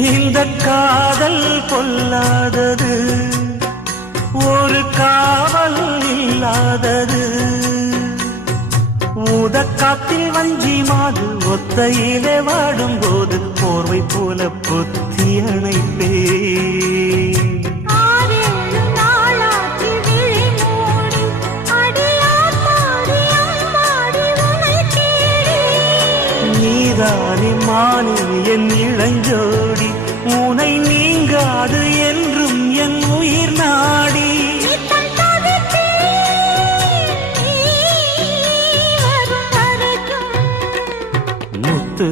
இந்த காதல் பொல்லாதது, ஒரு காவல் இல்லாதது. ஊதக்காத்தில் வஞ்சி மாது ஒத்தையிலே வாடும் போது போர்வை போல பொத்தி அணைப்பே. நீதானே மானே என் இளஞ்சோடி, உனை நீங்காது என்றும் என் உயிர் நாடி. முத்து